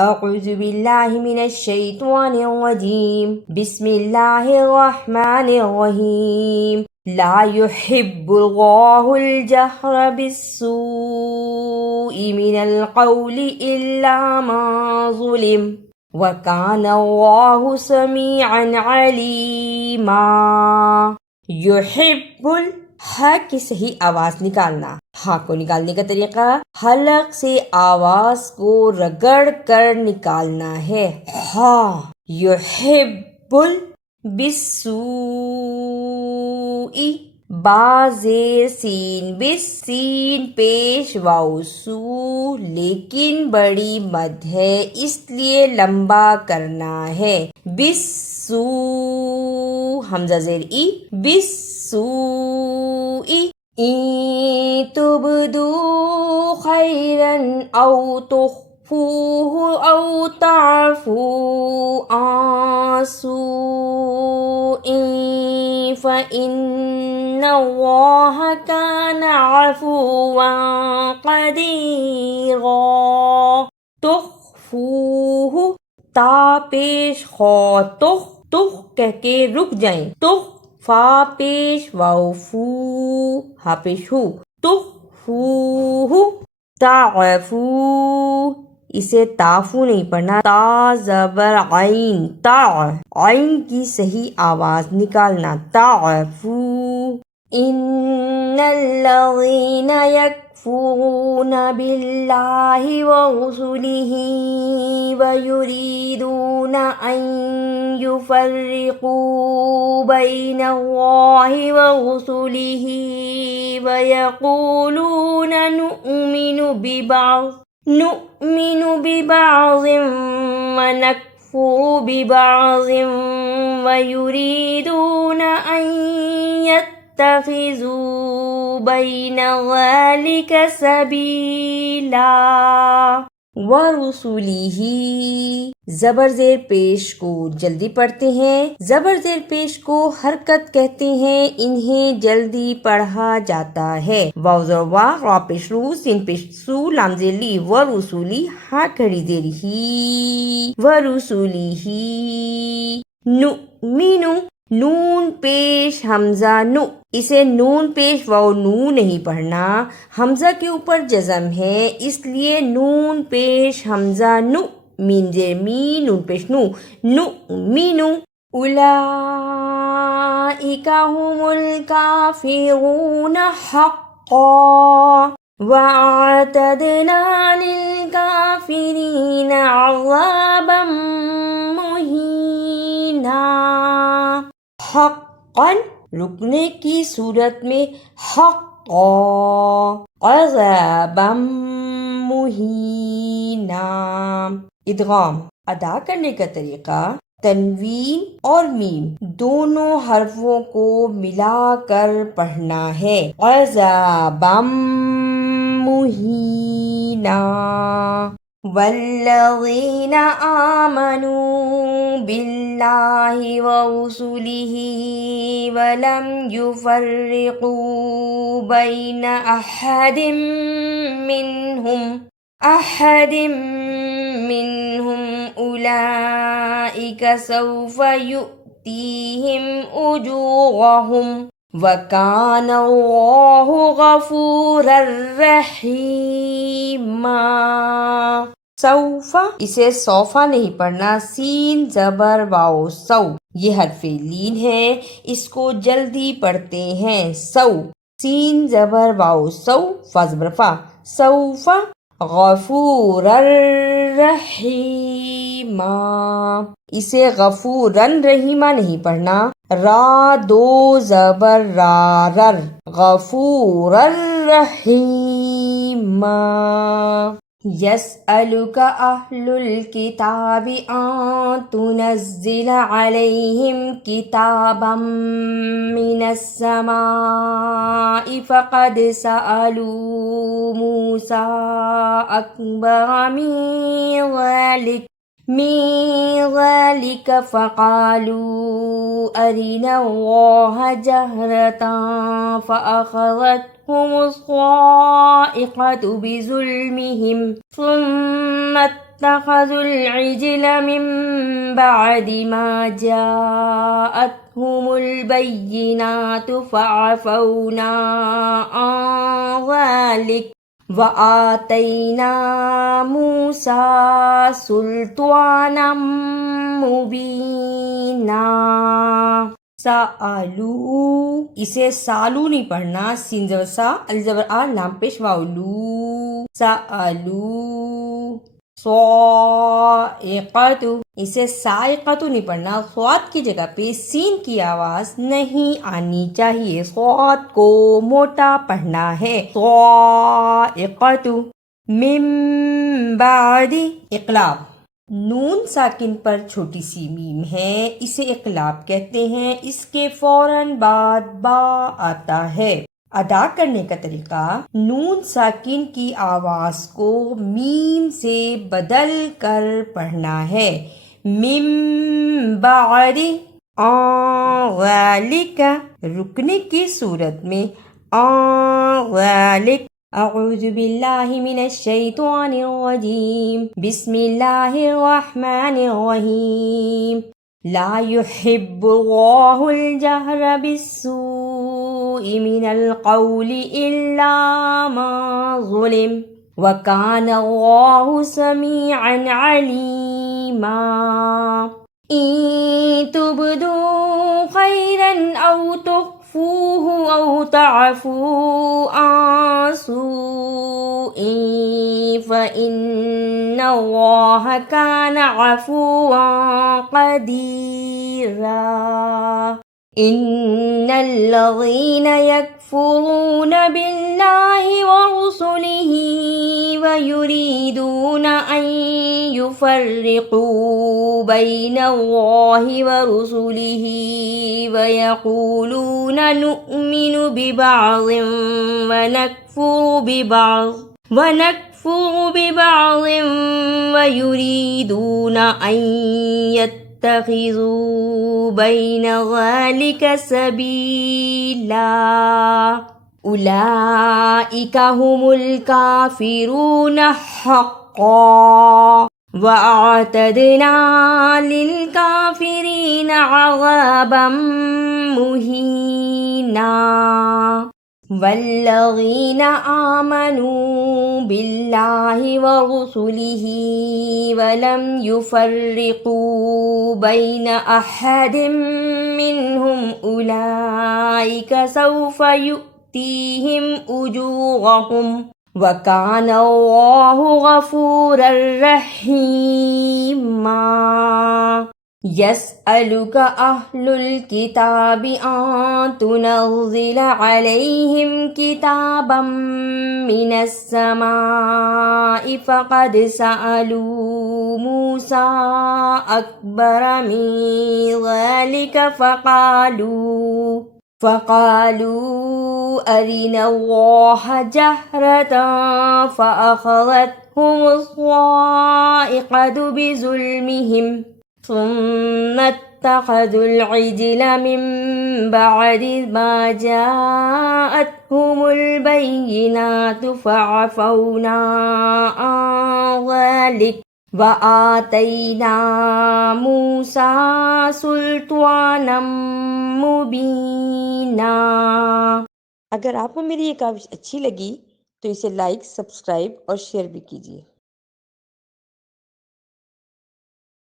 अऊज़ु बिल्लाहि मिनश शैतानिर रजीम बिस्मिल्लाहिर रहमानिर रहीम ला युहिब्बुल्लाहुल जहरा बिस्सूइ मिनल क़ौलि इल्ला मान ज़ुलिम व काना अल्लाहु समीअन अलीमा। युहिब्बुल हा की सही आवाज निकालना। हा को निकालने का तरीका हलक से आवाज को रगड़ कर निकालना है। हा युहिब्बुल बिस्सूई बाज़ेर सीन बिस सीन पेश वाउ सू लेकिन बड़ी मद है इसलिए लंबा करना है। बिस्सू हमजा जेर ई बिस्सूई तुबदू खैरन औ तुख्फूहु औ ताफू आसूइन फ़इन्नल्लाह कान अफ़ुव्वन क़दीरा। तुख्फूहु ता पेश खौ तुख तुख कह के रुक जाएं। तुख फा पेश वाउ फू हा पेश हु तुख्फूहु ताफू इसे ताफू नहीं पढ़ना। ता जबर आइन ता आइन की सही आवाज निकालना। ताफू इन्नल्लज़ीना यकफुरून बिल्लाहि व रुसुलिहि व युरीदून अन युफ़र्रिक़ू बैनल्लाहि व रुसुलिहि व यक़ूलून नु'मिनु बिबअज़िन व नकफ़ुरु बिबअज़िन व युरीदून अन यत्तख़िज़ू बैन ज़ालिका सबीला। व रुसुलिही जबर जेर पेश को जल्दी पढ़ते हैं। जबर जेर पेश को हरकत कहते हैं। इन्हें जल्दी पढ़ा जाता है। वाव ज़र वा रा पेश रू सिन पेश सू लाम जेर ली व रुसुली हा खड़ी जेर ही व रुसुलिही नु मीनू नून पेश हमजा नु इसे नून पेश वाव नू नहीं पढ़ना। हमजा के ऊपर जज़म है इसलिए नून पेश हमजा नु मीन जेर मी नून पेश नु नु मीनू। उलाइका हुमुल काफिरून हक़्क़ा वअतदना लिल काफिरीन अज़ाबम मुहीना। हक़्क़न रुकने की सूरत में हक़्क़ा अज़ाबम मुहीना। इदगाम अदा करने का तरीका तनवीन और मीम दोनों हर्फों को मिलाकर पढ़ना है। अज़ाबम मुहीना। वल्लज़ीना आमनू बिल्लाहि व रुसुलिहि वलम युफ़र्रिक़ू बैन अहदिम मिनहुम उलाइका सौफ़ा युअतीहिम उजूरहुम व काना अल्लाहु गफ़ूरर रहीमा। सौफा इसे सौफा नहीं पढ़ना। सीन जबर वाओ सौ ये हरफे लीन है इसको जल्दी पढ़ते हैं। सौ सीन जबर वाओ सौ फा जबर फा सौफा गफूरर रहीमा इसे गफूरन रहीमा नहीं पढ़ना। रा दो जबर रा रर गफूरर रहीमा। यसअलुका अहलुल किताबि अन तुनज़्ज़िला अलैहिम किताबम मिनस समाइ फ़क़द सअलू मूसा अकबर मिन ज़ालिक फ़क़ालू अरिना अल्लाह जहरतन फ़अख़ज़तहुमुस्साइक़तु बिज़ुल्मिहिम सुम्मा इत्तखज़ुल इज्ल मिन बअदि मा जाअतहुमुल बय्यिनातु फ़अफ़ौना अन ज़ालिक व आतैना मूसा सुल्तानम मुबीना। सालू, इसे सालू नहीं पढ़ना, सीन जबर सा, अल जबर आ, लाम पेश वाउलू। सालू। स्वाइक़तु, इसे साइक़तु नहीं पढ़ना, स्वाद की जगह पे सीन की आवाज नहीं आनी चाहिए, स्वाद को मोटा पढ़ना है। स्वाइक़तु। मिन बादी, इक़लाब, नून साकिन पर छोटी सी मीम है, इसे इक़लाब कहते हैं। इसके फौरन बाद बा आता है। अदा करने का तरीका, नून साकिन की आवाज को मीम से बदल कर पढ़ना है। मिम बादी ज़ालिका, रुकने की सूरत में ज़ालिक। अऊज़ु बिल्लाहि मिनश शैतानिर रजीम, बिस्मिल्लाहिर रहमानिर रहीम। ला युहिब्बुल्लाहुल जहरा बिस्सूइ मिनल क़ौलि इल्ला मा ज़ुलिम व काना अल्लाहु समीअन अलीमा। इन तुब्दू खैरन औ तुख्फूहु औ तअफू अन सूइन फ़इन्नल्लाहा काना अफ़ुव्वन क़दीरा। इन्नल्लज़ीना यकफ़ुरूना बिल्लाहि व रुसुलिहि व युरीदूना अन युफ़र्रिक़ू बैनल्लाहि व रुसुलिहि व यक़ूलूना नु'मिनु बिबअज़िन व नकफ़ुरु बिबअज़िन व युरीदूना अन यत्तख़िज़ू बैन ज़ालिका सबीला। उलाइका हुमुल काफ़िरूना हक़्क़न व अअतदना लिल काफ़िरीना अज़ाबन मुहीना। वल्लज़ीना आमनू बिल्लाहि व रुसुलिहि व लम युफ़र्रिक़ू बैन अहदिम मिनहुम उलाइका सौफ़ यु'तीहिम उजूरहुम व काना अल्लाहु गफ़ूरर रहीमा। यसअलुका अहलुल किताबि अन तुनज़्ज़िला अलैहिम किताबम मिनस समाइ फ़क़द सअलू मूसा अकबर मिन ज़ालिका फ़क़ालू अरिनल्लाहा जहरतन फ़अख़ज़तहुमुस स्वाइक़तु बिज़ुल्मिहिम सुम्मा इत्तख़ज़ुल इज्ल मिन बअदि मा जाअतहुमुल बय्यिनातु फ़अफ़ौना अन ज़ालिक व आतैना मूसा सुल्तानम मुबीना। अगर आपको मेरी ये काविश अच्छी लगी तो इसे लाइक, सब्सक्राइब और शेयर भी कीजिए।